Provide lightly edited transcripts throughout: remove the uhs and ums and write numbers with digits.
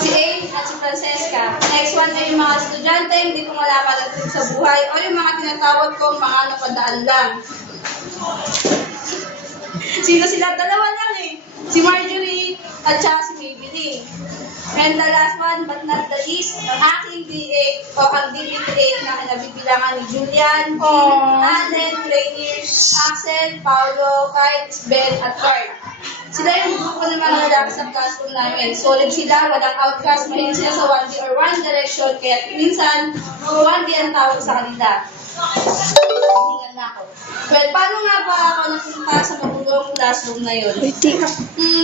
si Ain at si Francesca. Next one ay yung mga estudyante, hindi ko malapad sa buhay, o yung mga tinatawag kong mga napadaan lang. Sino sila? Dalawa lang eh. Si Marjorie at saka si Maybelline. And the last one, but not the least, ang aking DA o ang DBTA na kinabibilangan ni Julian, Allen, Rainier, Axel, Paolo, Kite, Ben, at Carl. Sila yung grupo ng mga lalaki sa classroom namin. Solid sila, walang outcast, mahilig sila sa 1D or One Direction, kaya minsan, 1D ang tawag sa kanila. Hingan na ako. Well, paano nga ba ako napunta sa magulong classroom na yun?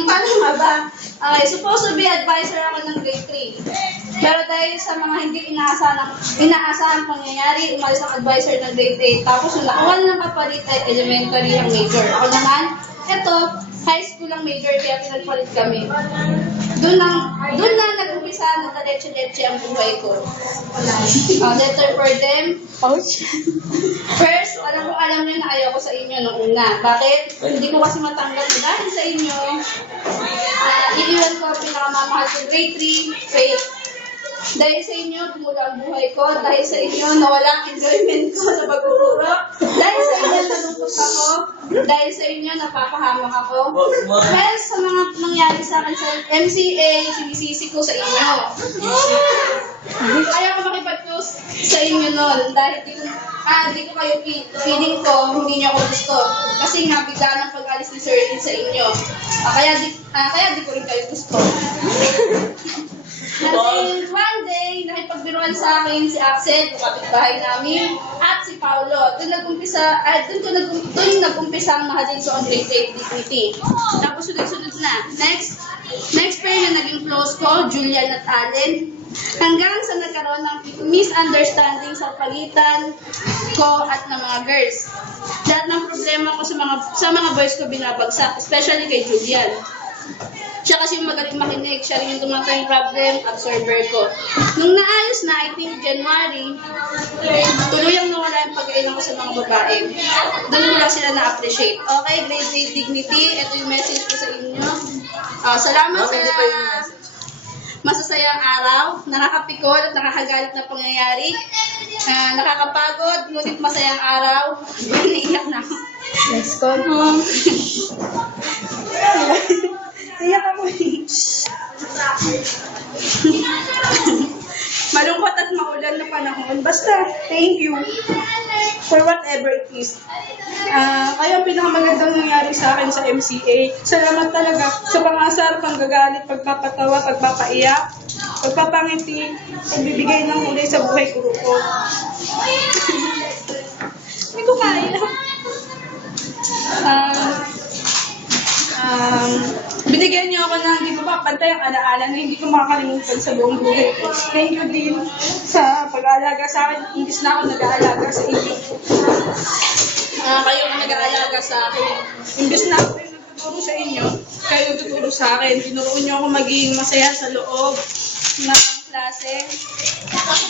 Paano nga ba? Okay, supposed to be advisor ako ng grade 3. Pero dahil sa mga hindi inaasahang pangyayari, umalis ang advisor ng grade 8. Tapos yung nakuha ng kapalit ay elementary ang major. Ako naman, eto, high school ang major, kaya pinagpalit kami. Doon na nag-umpisa, nagka-leche-leche ang buhay ko. Letter for them. Ouch. First, alam niyo na ayaw ko sa inyo nung una. Bakit? Hindi ko kasi matanggap na dahil sa inyo. Iniwan ko ang pinakamamahal ko grade 3, faith. Dahil sa inyo, gumula ang buhay ko. Dahil sa inyo, nawala ang enjoyment ko sa pagtuturo. Dahil sa inyo, nalungkot ako. Dahil sa inyo, napapahamak ako. Dahil sa mga nangyari sa akin sa MCA, sinisisi ko sa inyo. Kaya ko makipag-close sa inyo noon. Dahil di ko kayo feeling ko, hindi niyo ako gusto. Kasi nga, bigla ng pag-alis ni Sir Ed sa inyo. Kaya di ko rin kayo gusto. Until one day, nakipagbiruan sa akin si Axel, yung kapitbahay namin, at si Paolo. Doon nag-umpisa ang mahalin ko ang grade 8 dignity. Tapos sunod-sunod na. Next pair na naging close ko, Julian at Allen. Hanggang sa nagkaroon ng misunderstanding sa pagitan ko at ng mga girls. Lahat ng problema ko sa mga boys ko binabagsak, especially kay Julian. Siya kasi yung magaling makinig, siya rin yung tumatay problem, absorber ko. Nung naayos na, I think January, tuluyang nawala yung pag-ailan ko sa mga babae. Doon ko lang sila na-appreciate. Okay, grade 8 dignity, ito yung message ko sa inyo. Salamat sa masasayang araw, nakakapikon at nakakagalit na pangyayari. Nakakapagod, ngunit masayang araw. Naiiyak na ako. Next call. Iyak ako Malungkot at maulan na panahon. Basta, thank you for whatever it is. Kaya ang pinakamagandang nangyari sa akin sa MCA. Salamat talaga sa pangasar, panggagalit, pagpapatawa, pagpapaiyak, pagpapangiti, pagbibigay ng kulay sa buhay ko. Hindi ko kaya. Binigyan niyo ako ng hindi ko mapantay ang alaala na hindi ko makakalimutan sa buong buhay ko. Thank you din sa pag-aalaga sa akin. Imbis na ako nag-aalaga sa inyo. Kayo ang nag-aalaga sa akin. Imbis na ako yung nagtuturo sa inyo, kayo nagtuturo sa akin. Tinuruan niyo ako maging masaya sa loob ng klase.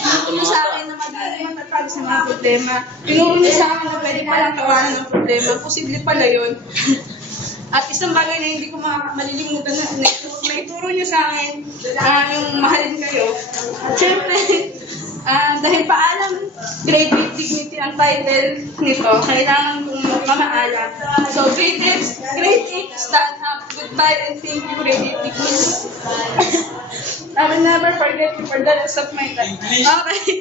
Tinuro niyo sa akin na maging matatag sa mga problema. Tinuro niyo sa akin na pwede palang tawanan ng problema. Posible pala yun. At isang bagay na hindi ko malilimutan na naituro niyo sa akin yung mahalin kayo. At syempre, dahil paalam, grade 8 dignity ang title nito, kailangan kong mamaalam. So, grade 8, stand up, goodbye, and thank you, grade 8 dignity. I will never forget you for the rest of my life. Okay.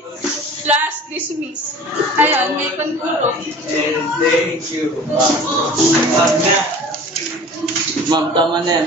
Last dismiss. Ayun, may panturo. Thank you. Ma'am, tama na yan.